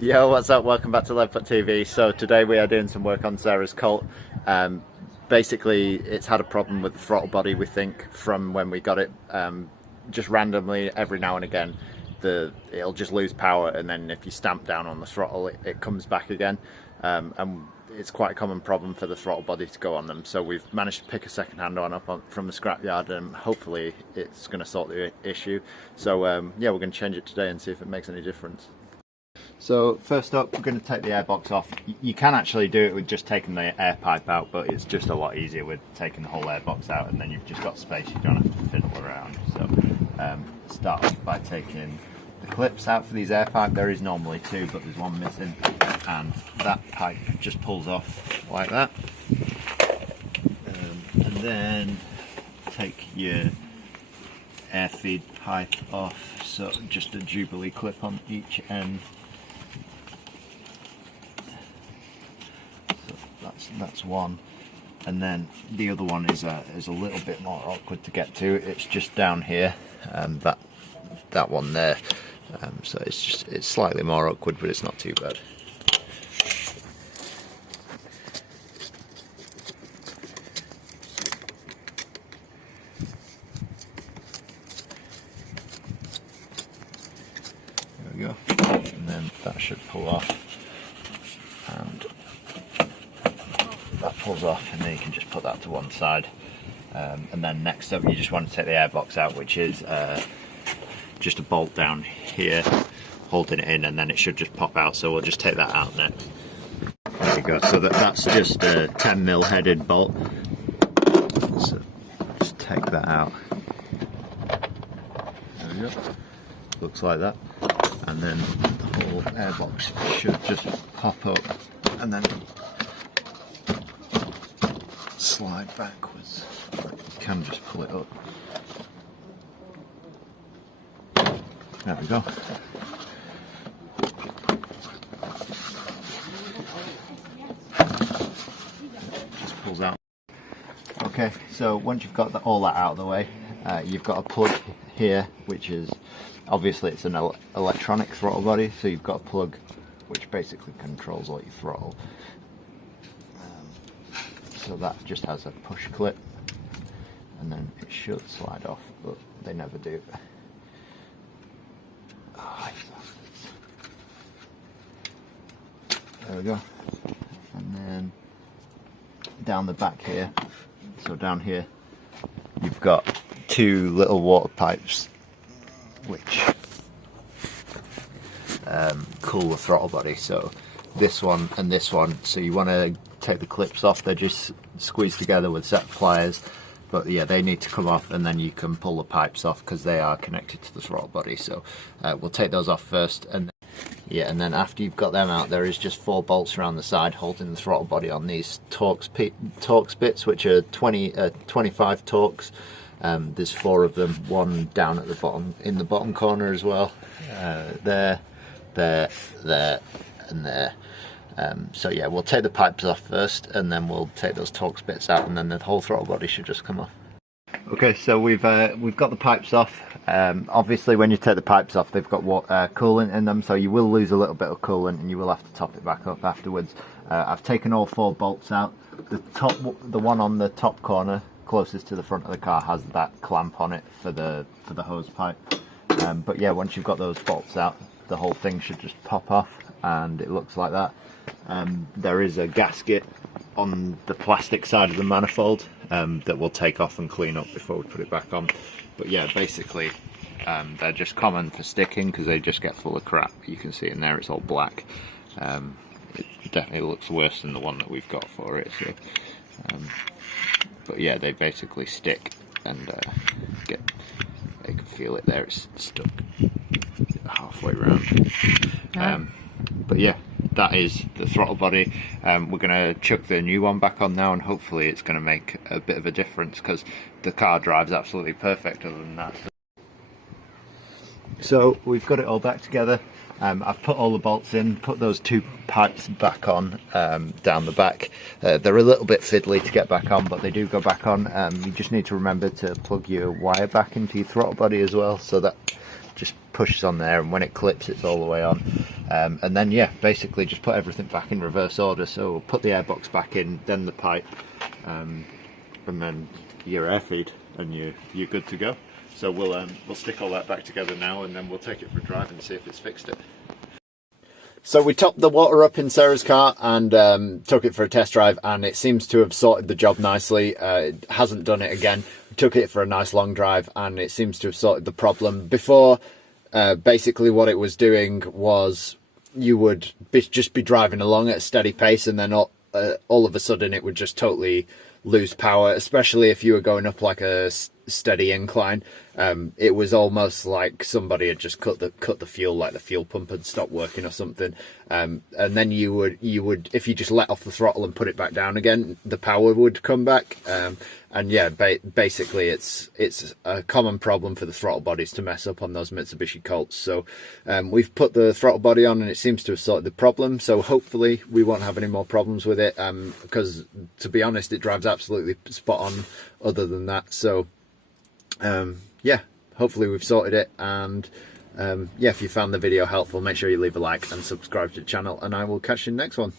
Yo, what's up? Welcome back to LeadFoot TV. So today we are doing some work on Sarah's Colt. Basically, it's had a problem with the throttle body, we think, from when we got it. Just randomly, every now and again, it'll just lose power, and then if you stamp down on the throttle, it comes back again. And it's quite a common problem for the throttle body to go on them. So we've managed to pick a second-hand one up from the scrapyard, and hopefully it's going to sort the issue. So yeah, we're going to change it today and see if it makes any difference. So first up, we're going to take the airbox off. You can actually do it with just taking the air pipe out, but it's just a lot easier with taking the whole airbox out, and then you've just got space, you don't have to fiddle around. So start off by taking the clips out for these air pipe. There is normally two, but there's one missing, and that pipe just pulls off like that. And then take your air feed pipe off, so just a Jubilee clip on each end. So that's one, and then the other one is a little bit more awkward to get to. It's just down here, that one there. So it's slightly more awkward, but it's not too bad. Go. And then that should pull off, and that pulls off, and then you can just put that to one side. And then next up, you just want to take the airbox out, which is just a bolt down here holding it in, and then it should just pop out. So we'll just take that out next. There you go. So that's just a 10mm headed bolt. So just take that out. There we go. Looks like that. And then the whole airbox should just pop up and then slide backwards. You can just pull it up. There we go. Just pulls out. Okay, so once you've got all that out of the way, you've got a plug here, which is obviously it's an electronic throttle body, so you've got a plug which basically controls all your throttle. So that just has a push clip, and then it should slide off, but they never do. There we go. And then down the back here, so down here you've got two little water pipes which cool the throttle body, so this one and this one. So you want to take the clips off, they're just squeezed together with set pliers, but yeah, they need to come off, and then you can pull the pipes off because they are connected to the throttle body. So we'll take those off first, and then after you've got them out, there is just 4 bolts around the side holding the throttle body on these Torx bits, which are 25 Torx. There's 4 of them, one down at the bottom, in the bottom corner as well. There, and there. So yeah, we'll take the pipes off first, and then we'll take those Torx bits out, and then the whole throttle body should just come off. Okay, so we've got the pipes off. Obviously, when you take the pipes off, they've got coolant in them, so you will lose a little bit of coolant, and you will have to top it back up afterwards. I've taken all 4 bolts out. The one on the top corner, closest to the front of the car, has that clamp on it for the hose pipe. But yeah, once you've got those bolts out, the whole thing should just pop off, and it looks like that. There is a gasket on the plastic side of the manifold that we'll take off and clean up before we put it back on. But yeah, basically they're just common for sticking because they just get full of crap. You can see in there it's all black. It definitely looks worse than the one that we've got for it. So, but yeah, they basically stick, and you can feel it there, it's stuck halfway around. But yeah, that is the throttle body. We're going to chuck the new one back on now, and hopefully it's going to make a bit of a difference, because the car drives absolutely perfect other than that. So we've got it all back together. I've put all the bolts in, put those 2 pipes back on down the back. They're a little bit fiddly to get back on, but they do go back on. You just need to remember to plug your wire back into your throttle body as well, so that just pushes on there, and when it clips it's all the way on. And then yeah, basically just put everything back in reverse order. So we'll put the airbox back in, then the pipe, and then your air feed, and you're good to go. So we'll stick all that back together now, and then we'll take it for a drive and see if it's fixed it. So we topped the water up in Sarah's car and took it for a test drive, and it seems to have sorted the job nicely. It hasn't done it again. We took it for a nice long drive, and it seems to have sorted the problem. Before, basically what it was doing was you would just be driving along at a steady pace, and then all of a sudden it would just totally lose power, especially if you were going up like a steady incline. It was almost like somebody had just cut the fuel, like the fuel pump had stopped working or something. And then you would if you just let off the throttle and put it back down again, the power would come back. And yeah, basically it's a common problem for the throttle bodies to mess up on those Mitsubishi Colts. So we've put the throttle body on, and it seems to have sorted the problem. So hopefully we won't have any more problems with it, because to be honest, it drives absolutely spot on other than that. So yeah, hopefully we've sorted it. And yeah, if you found the video helpful, make sure you leave a like and subscribe to the channel, and I will catch you in the next one.